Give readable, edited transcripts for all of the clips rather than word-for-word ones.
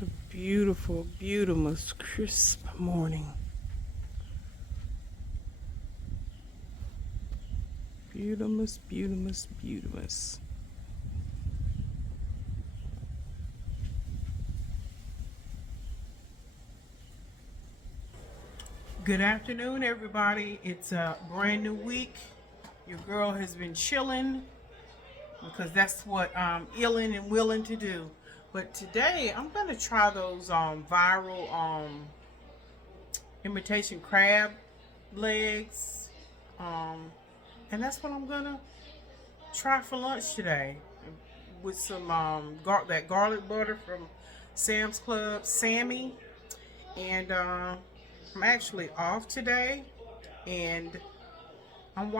It's a beautiful, beautiful, crisp morning. Beautiful, beautiful, beautiful. Good afternoon, everybody. It's a brand new week. Your girl has been chilling because that's what I'm illing and willing to do. But today I'm gonna try those viral imitation crab legs, and that's what I'm gonna try for lunch today with some that garlic butter from Sam's Club, Sammy, and I'm actually off today, and I'm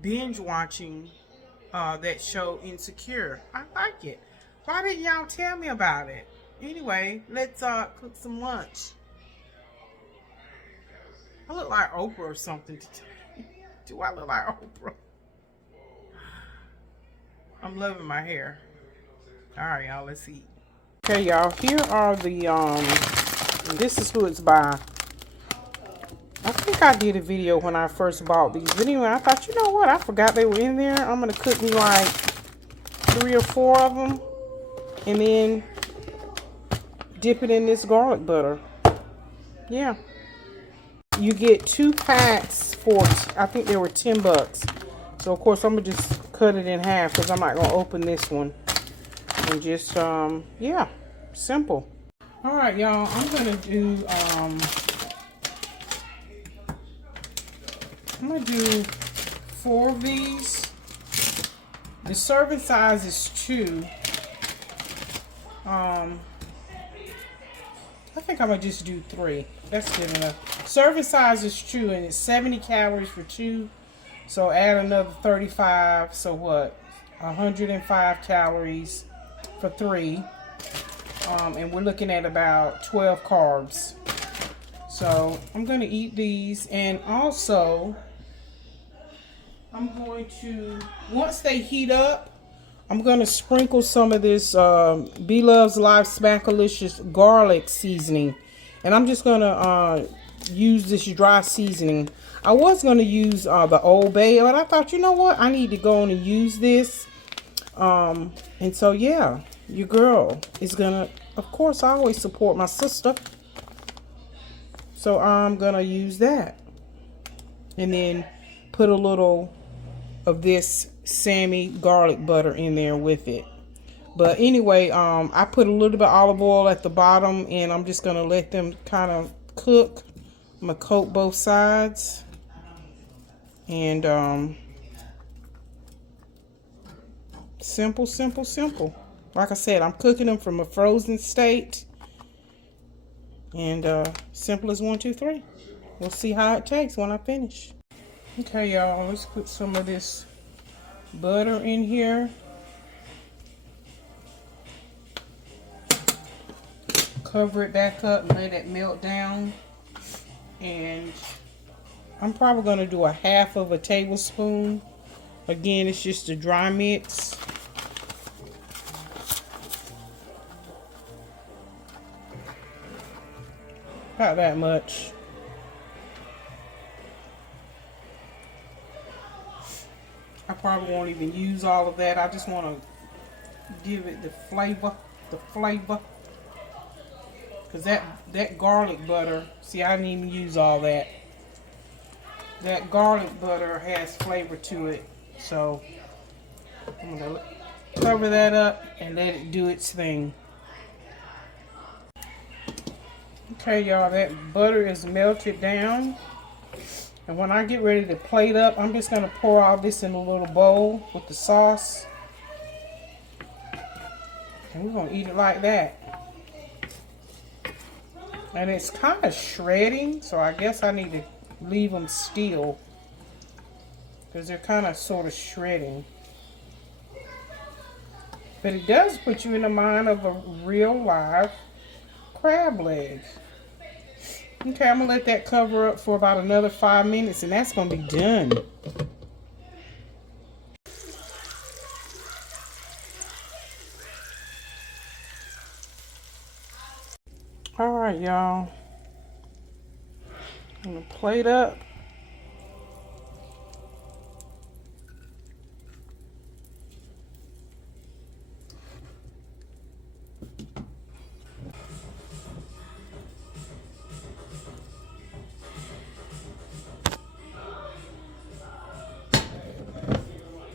binge watching that show Insecure. I like it. Why didn't y'all tell me about it? Anyway, let's cook some lunch. I look like Oprah or something. Do I look like Oprah? I'm loving my hair. All right, y'all, let's eat. Okay, y'all, here are the, this is who it's by. I think I did a video when I first bought these. But anyway, I thought, you know what? I forgot they were in there. I'm going to cook me like 3 or 4 of them. And then dip it in this garlic butter. Yeah. You get 2 packs for, I think they were $10. So, of course, I'm going to just cut it in half because I'm not going to open this one. And just, yeah, simple. All right, y'all. I'm going to do, I'm going to do 4 of these. The serving size is 2. I think I'm going to just do 3. That's good enough. Serving size is 2, and it's 70 calories for 2. So add another 35. So what? 105 calories for 3. And we're looking at about 12 carbs. So I'm going to eat these, and also I'm going to, once they heat up, I'm going to sprinkle some of this Be Love's Live Smackalicious garlic seasoning. And I'm just going to use this dry seasoning. I was going to use the Old Bay, but I thought, you know what? I need to go on and use this. And so, yeah, your girl is going to, of course, I always support my sister. So I'm going to use that. And then put a little of this Sammy garlic butter in there with it. But anyway, I put a little bit of olive oil at the bottom, and I'm just going to let them kind of cook. I'm going to coat both sides. And simple, simple, simple. Like I said, I'm cooking them from a frozen state. And simple as 1, 2, 3. We'll see how it tastes when I finish. Okay, y'all, let's put some of this butter in here. Cover it back up and let it melt down. And I'm probably going to do a 1/2 of a tablespoon. Again, it's just a dry mix. About that much. I probably won't even use all of that. I just want to give it the flavor. Because that garlic butter, see, I didn't even use all that. That garlic butter has flavor to it. So I'm going to cover that up and let it do its thing. Okay, y'all, that butter is melted down. And when I get ready to plate up, I'm just going to pour all this in a little bowl with the sauce. And we're going to eat it like that. And it's kind of shredding, so I guess I need to leave them still. Because they're kind of sort of shredding. But it does put you in the mind of a real live crab leg. Okay, I'm going to let that cover up for about another 5 minutes, and that's going to be done. right, y'all. I'm gonna plate up.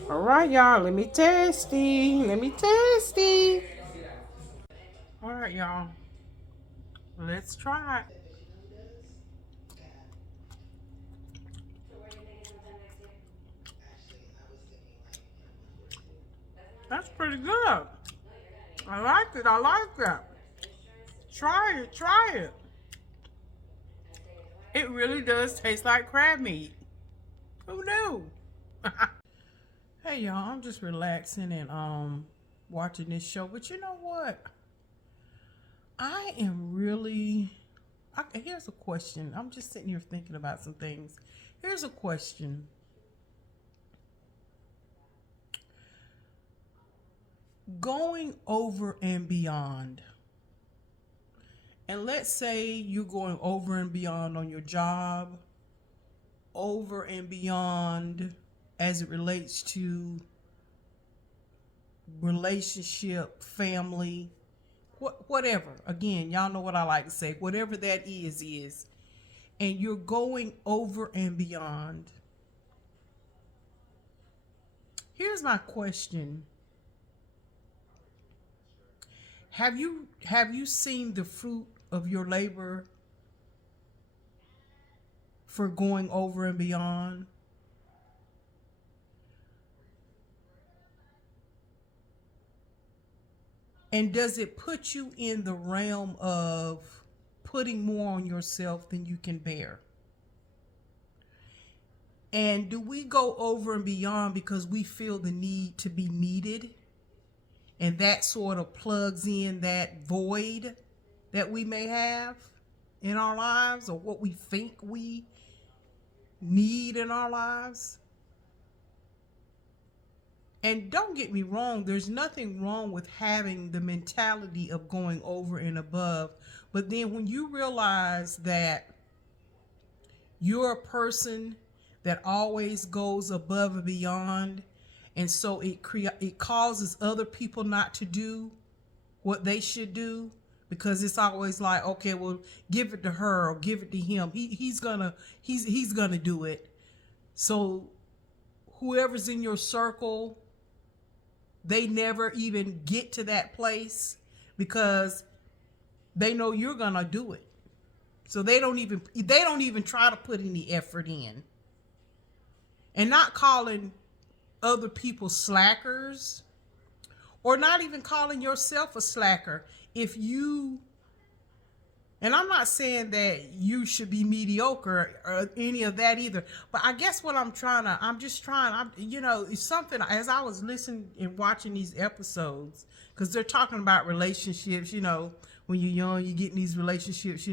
All right, y'all. Let me test it. Let me test it. All right, y'all. Let's try it. That's pretty good. I like it. I like that. Try it. Try it. It really does taste like crab meat. Who knew? Hey y'all, I'm just relaxing and watching this show. But you know what? I am really here's a question. I'm just sitting here thinking about some things. Here's a question. Going over and beyond. And let's say you're going over and beyond on your job, over and beyond as it relates to relationship, family, whatever. Again, y'all know what I like to say. Whatever that is. And you're going over and beyond. Here's my question. Have you seen the fruit of your labor for going over and beyond? And does it put you in the realm of putting more on yourself than you can bear? And do we go over and beyond because we feel the need to be needed? And that sort of plugs in that void that we may have in our lives, or what we think we need in our lives. And don't get me wrong, there's nothing wrong with having the mentality of going over and above. But then when you realize that you're a person that always goes above and beyond, and so it causes other people not to do what they should do, because it's always like, okay, well, give it to her or give it to him. He's gonna do it. So whoever's in your circle, they never even get to that place because they know you're gonna do it. So they don't even try to put any effort in. And not calling other people slackers, or not even calling yourself a slacker. If you, and I'm not saying that you should be mediocre or any of that either, but I guess what it's something, as I was listening and watching these episodes, because they're talking about relationships, when you're young, you get in these relationships,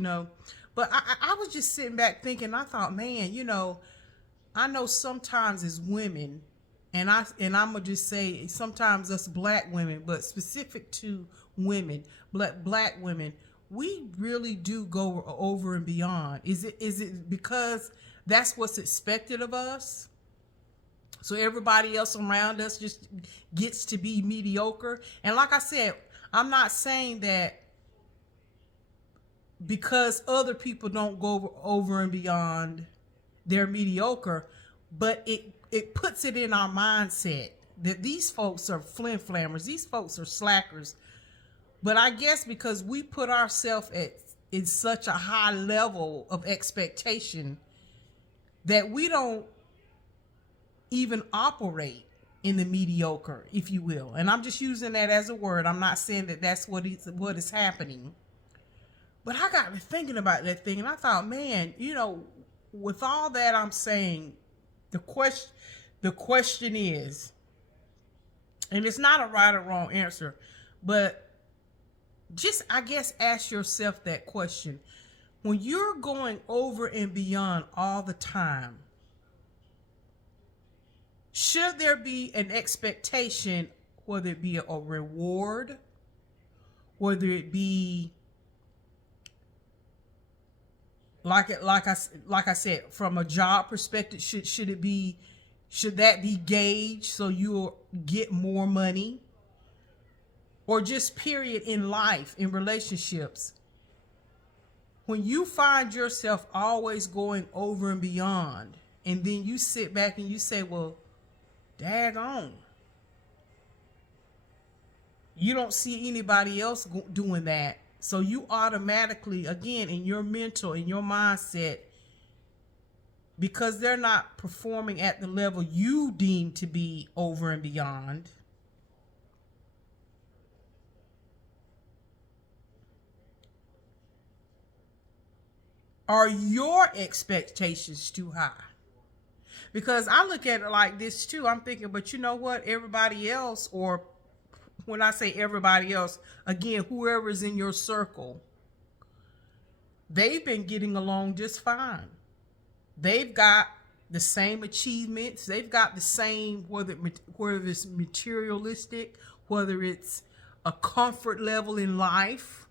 but I was just sitting back thinking, I thought, man, I know sometimes as women, and I'm gonna just say sometimes us black women, but specific to women, black women, we really do go over and beyond. Is it because that's what's expected of us? So everybody else around us just gets to be mediocre. And like I said, I'm not saying that because other people don't go over and beyond, they're mediocre, but it puts it in our mindset that these folks are flim-flammers, these folks are slackers. But I guess because we put ourselves in such a high level of expectation that we don't even operate in the mediocre, if you will. And I'm just using that as a word. I'm not saying that that's what is happening. But I got to thinking about that thing, and I thought, man, with all that I'm saying, the question is, and it's not a right or wrong answer, but just, I guess, ask yourself that question. When you're going over and beyond all the time, should there be an expectation, whether it be a reward, whether it be like I said, from a job perspective, should that be gauged so you'll get more money? Or just period in life, in relationships, when you find yourself always going over and beyond, and then you sit back and you say, well, daggone, you don't see anybody else doing that. So you automatically, again, in your mental, in your mindset, because they're not performing at the level you deem to be over and beyond, are your expectations too high? Because I look at it like this too. I'm thinking, but you know what? Everybody else, or when I say everybody else, again, whoever's in your circle, they've been getting along just fine. They've got the same achievements. They've got the same, whether it's materialistic, whether it's a comfort level in life.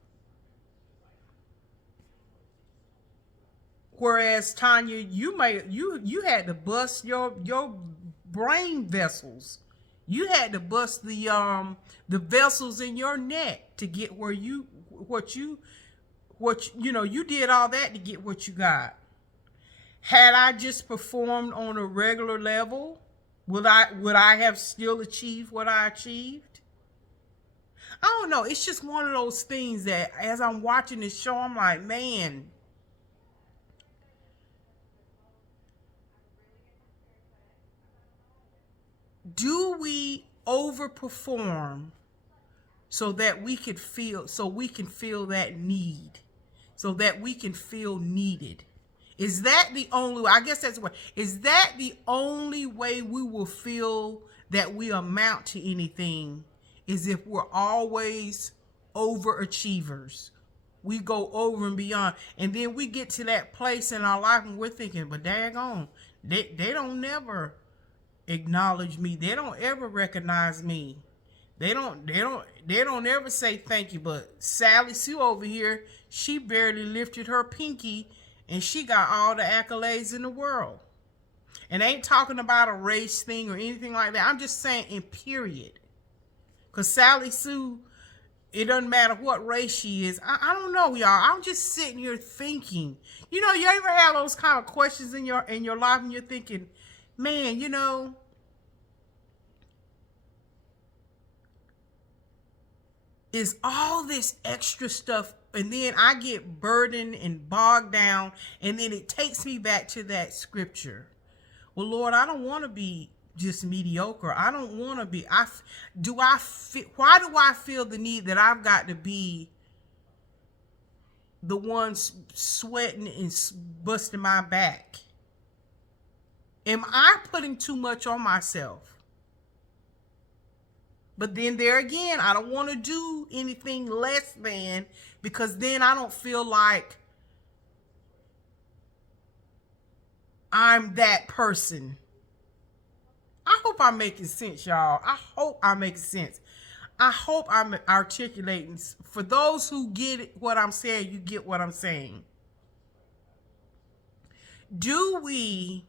Whereas Tanya, you had to bust your brain vessels. You had to bust the vessels in your neck to get where you did all that to get what you got. Had I just performed on a regular level, would I have still achieved what I achieved? I don't know. It's just one of those things that as I'm watching this show, I'm like, man, do we overperform so we can feel that need, so that we can feel needed? Is that the only, I guess that's what, is that the only way we will feel that we amount to anything, is if we're always overachievers? We go over and beyond, and then we get to that place in our life and we're thinking, but daggone, they don't never acknowledge me. They don't ever recognize me. They don't ever say thank you. But Sally Sue over here, she barely lifted her pinky and she got all the accolades in the world. And I ain't talking about a race thing or anything like that. I'm just saying in period. Because Sally Sue, it doesn't matter what race she is. I don't know, y'all. I'm just sitting here thinking. You know, you ever have those kind of questions in your life and you're thinking, man, you know, is all this extra stuff, and then I get burdened and bogged down, and then it takes me back to that scripture. Well, Lord, I don't want to be just mediocre. I don't want to be. Why do I feel the need that I've got to be the one sweating and busting my back? Am I putting too much on myself? But then there again, I don't want to do anything less than, because then I don't feel like I'm that person. I hope I'm making sense, y'all. I hope I'm making sense. I hope I'm articulating. For those who get what I'm saying, you get what I'm saying. Do we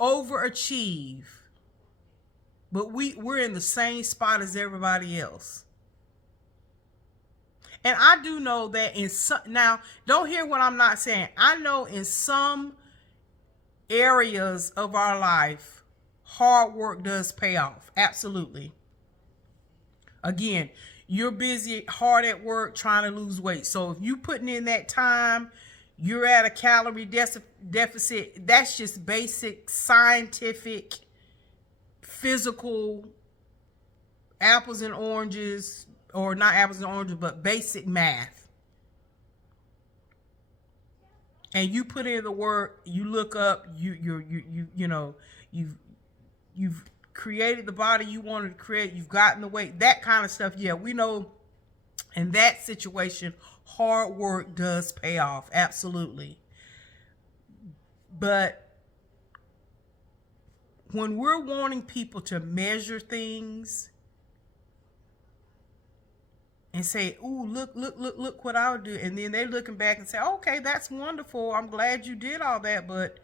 overachieve, but we're in the same spot as everybody else? And I do know that in some, now don't hear what I'm not saying. I know in some areas of our life, hard work does pay off. Absolutely. Again, you're busy, hard at work, trying to lose weight. So if you putting in that time, you're at a calorie deficit. That's just basic scientific, physical, apples and oranges, or not apples and oranges, but basic math. And you put in the work, you look up, you've created the body you wanted to create, you've gotten the weight, that kind of stuff. Yeah, we know in that situation, hard work does pay off. Absolutely. But when we're wanting people to measure things and say, ooh, look what I'll do. And then they're looking back and say, okay, that's wonderful. I'm glad you did all that, but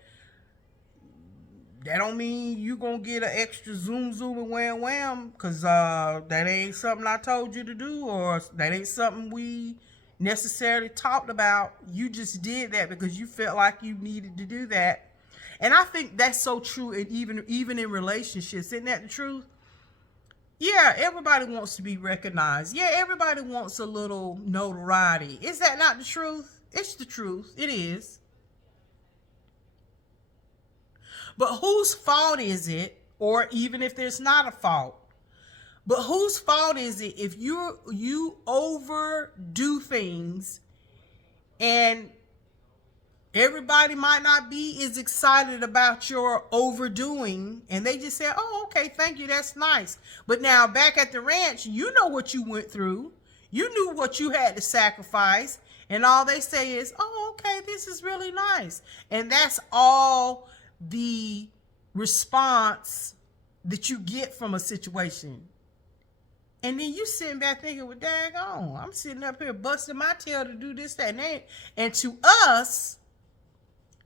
that don't mean you gonna get an extra zoom and wham wham, because that ain't something I told you to do, or that ain't something we necessarily talked about. You just did that because you felt like you needed to do that. And I think that's so true, and even in relationships. Isn't that the truth? Yeah, everybody wants to be recognized. Yeah, everybody wants a little notoriety. Is that not the truth? It's the truth. It is. But whose fault is it, or even if there's not a fault, but whose fault is it if you overdo things and everybody might not be as excited about your overdoing, and they just say, oh, okay, thank you, that's nice. But now back at the ranch, you know what you went through. You knew what you had to sacrifice, and all they say is, oh, okay, this is really nice. And that's all the response that you get from a situation. And then you sitting back thinking, well, daggone, I'm sitting up here busting my tail to do this, that, and that. And to us,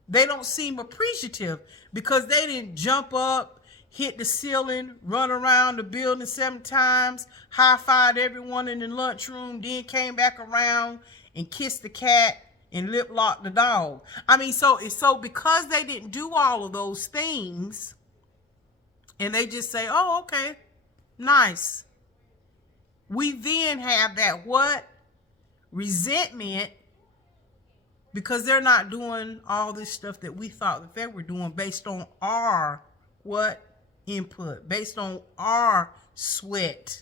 they don't seem appreciative because they didn't jump up, hit the ceiling, run around the building 7 times, high-fived everyone in the lunchroom, then came back around and kissed the cat and lip-locked the dog. I mean, so because they didn't do all of those things, and they just say, oh, okay, nice. We then have that what? Resentment, because they're not doing all this stuff that we thought that they were doing based on our what? Input, based on our sweat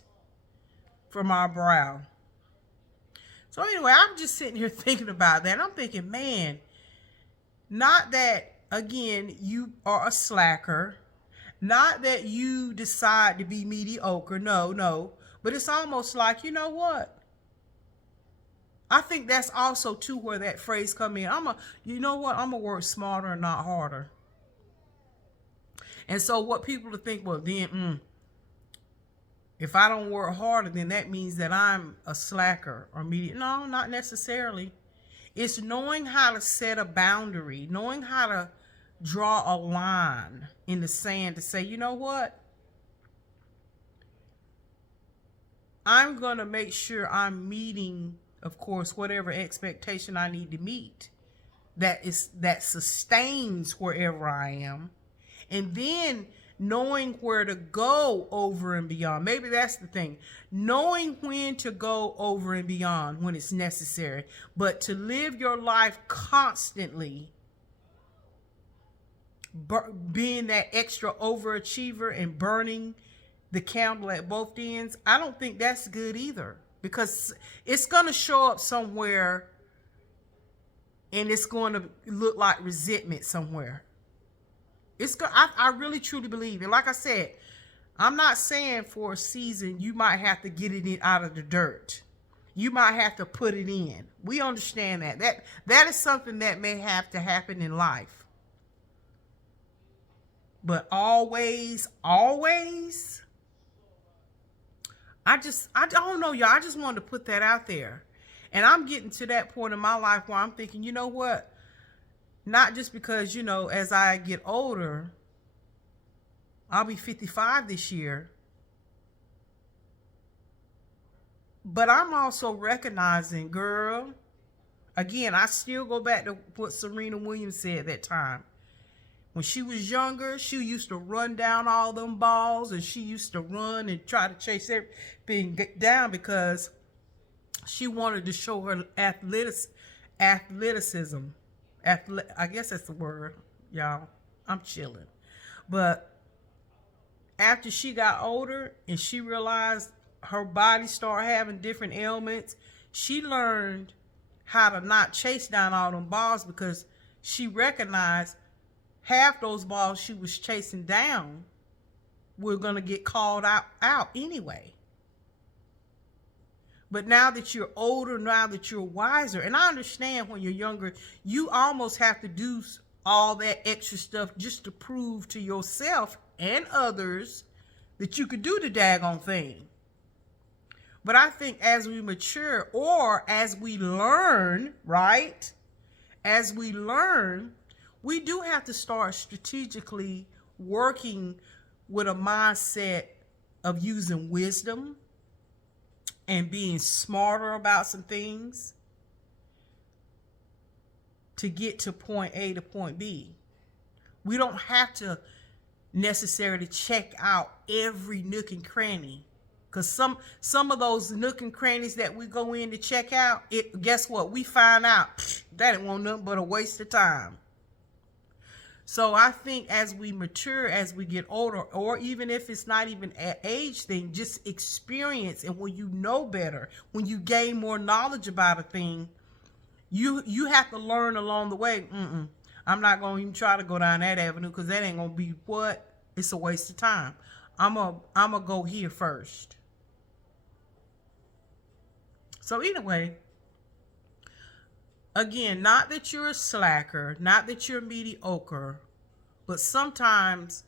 from our brow. So anyway, I'm just sitting here thinking about that. I'm thinking, man, not that, again, you are a slacker, not that you decide to be mediocre, no, but it's almost like, you know what? I think that's also too where that phrase come in. You know what? I'm gonna work smarter and not harder. And so what people will think, well, then, if I don't work harder, then that means that I'm a slacker or mediocre. No, not necessarily. It's knowing how to set a boundary, knowing how to draw a line in the sand to say, you know what? I'm going to make sure I'm meeting, of course, whatever expectation I need to meet that sustains wherever I am. And then knowing where to go over and beyond. Maybe that's the thing. Knowing when to go over and beyond when it's necessary. But to live your life constantly being that extra overachiever and burning the candle at both ends, I don't think that's good either. Because it's going to show up somewhere and it's going to look like resentment somewhere. I really truly believe it. Like I said, I'm not saying for a season you might have to get it out of the dirt. You might have to put it in. We understand that. That is something that may have to happen in life. But always, I don't know, y'all. I just wanted to put that out there. And I'm getting to that point in my life where I'm thinking, you know what? Not just because, as I get older, I'll be 55 this year. But I'm also recognizing, girl, again, I still go back to what Serena Williams said that time. When she was younger, she used to run down all them balls, and she used to run and try to chase everything down because she wanted to show her athleticism. I guess that's the word, y'all. I'm chilling. But after she got older and she realized her body started having different ailments, she learned how to not chase down all them balls because she recognized half those balls she was chasing down were going to get called out anyway. But now that you're older, now that you're wiser, and I understand when you're younger, you almost have to do all that extra stuff just to prove to yourself and others that you could do the daggone thing. But I think as we mature or as we learn, right? As we learn, we do have to start strategically working with a mindset of using wisdom and being smarter about some things to get to point A to point B. We don't have to necessarily check out every nook and cranny, because some of those nook and crannies that we go in to check out, guess what? We find out that it won't nothing but a waste of time. So I think as we mature, as we get older, or even if it's not even an age thing, just experience, and when you know better, when you gain more knowledge about a thing, you have to learn along the way. I'm not going to even try to go down that avenue, because that ain't going to be what? It's a waste of time. I'm gonna go here first. So anyway, again, not that you're a slacker, not that you're mediocre, but sometimes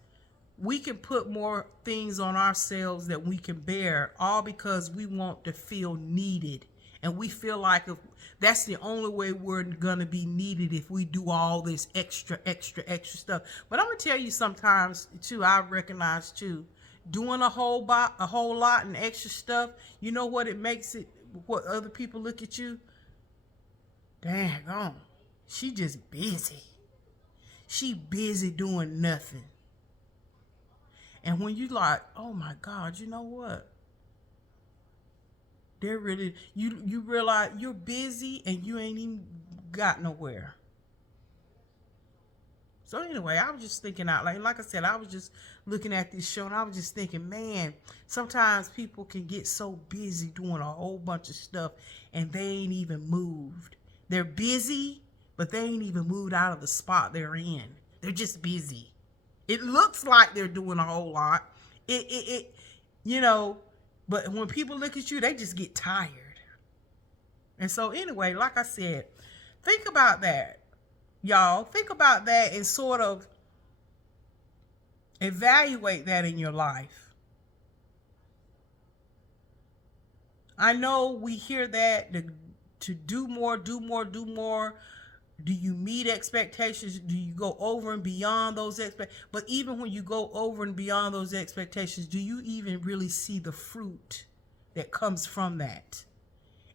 we can put more things on ourselves that we can bear, all because we want to feel needed. And we feel like if that's the only way we're going to be needed, if we do all this extra stuff. But I'm going to tell you, sometimes, too, I recognize, too, doing a whole lot and extra stuff, you know what it makes it, what other people look at you? Dang on, she just busy. She busy doing nothing. And when you like, oh my God, you know what? They're really, you realize you're busy and you ain't even got nowhere. So anyway, I was just thinking out, like I said, I was just looking at this show and I was just thinking, man, sometimes people can get so busy doing a whole bunch of stuff and they ain't even moved. They're busy, but they ain't even moved out of the spot they're in. They're just busy. It looks like they're doing a whole lot. You know, but when people look at you, they just get tired. And so anyway, like I said, think about that, y'all. Think about that and sort of evaluate that in your life. I know we hear that to do more. Do you meet expectations? Do you go over and beyond those expectations? But even when you go over and beyond those expectations, do you even really see the fruit that comes from that?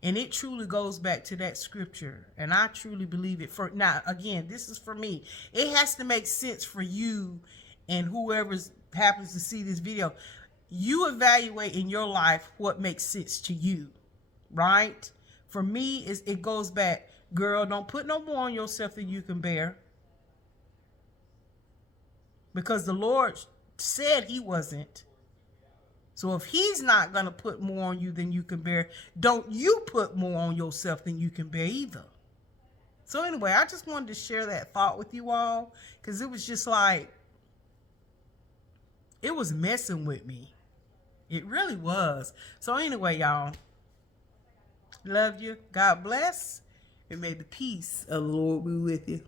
And it truly goes back to that scripture. And I truly believe it. Now, again, this is for me. It has to make sense for you and whoever happens to see this video. You evaluate in your life what makes sense to you, right? For me, it goes back. Girl, don't put no more on yourself than you can bear. Because the Lord said he wasn't. So if he's not going to put more on you than you can bear, don't you put more on yourself than you can bear either. So anyway, I just wanted to share that thought with you all, because it was just like, it was messing with me. It really was. So anyway, y'all, love you. God bless. And may the peace of the Lord be with you.